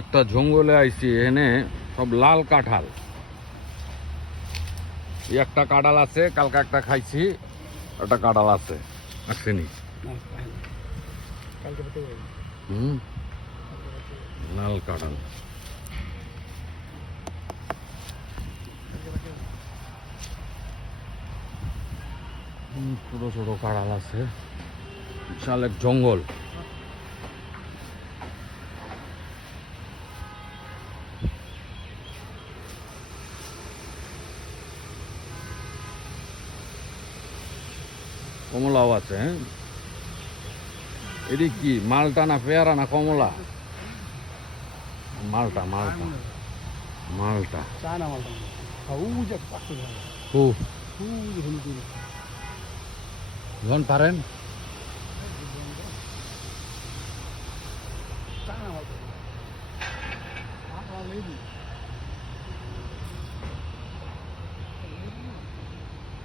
একটা জঙ্গলে আইছি, এখানে সব লাল কাঁঠাল। একটা কাঁঠাল আছে, কালকে একটা খাইছি, একটা কাঁঠাল আছে, আসেনি। লাল কাঁঠাল, ছোট ছোট কাঁঠাল আছে, বিশাল এক জঙ্গল। কমলাও আছে। হ্যাঁ, এটি কি মালটা না পেয়ারা না কমলা? মালটা মালটা মালটা। যখন পারেন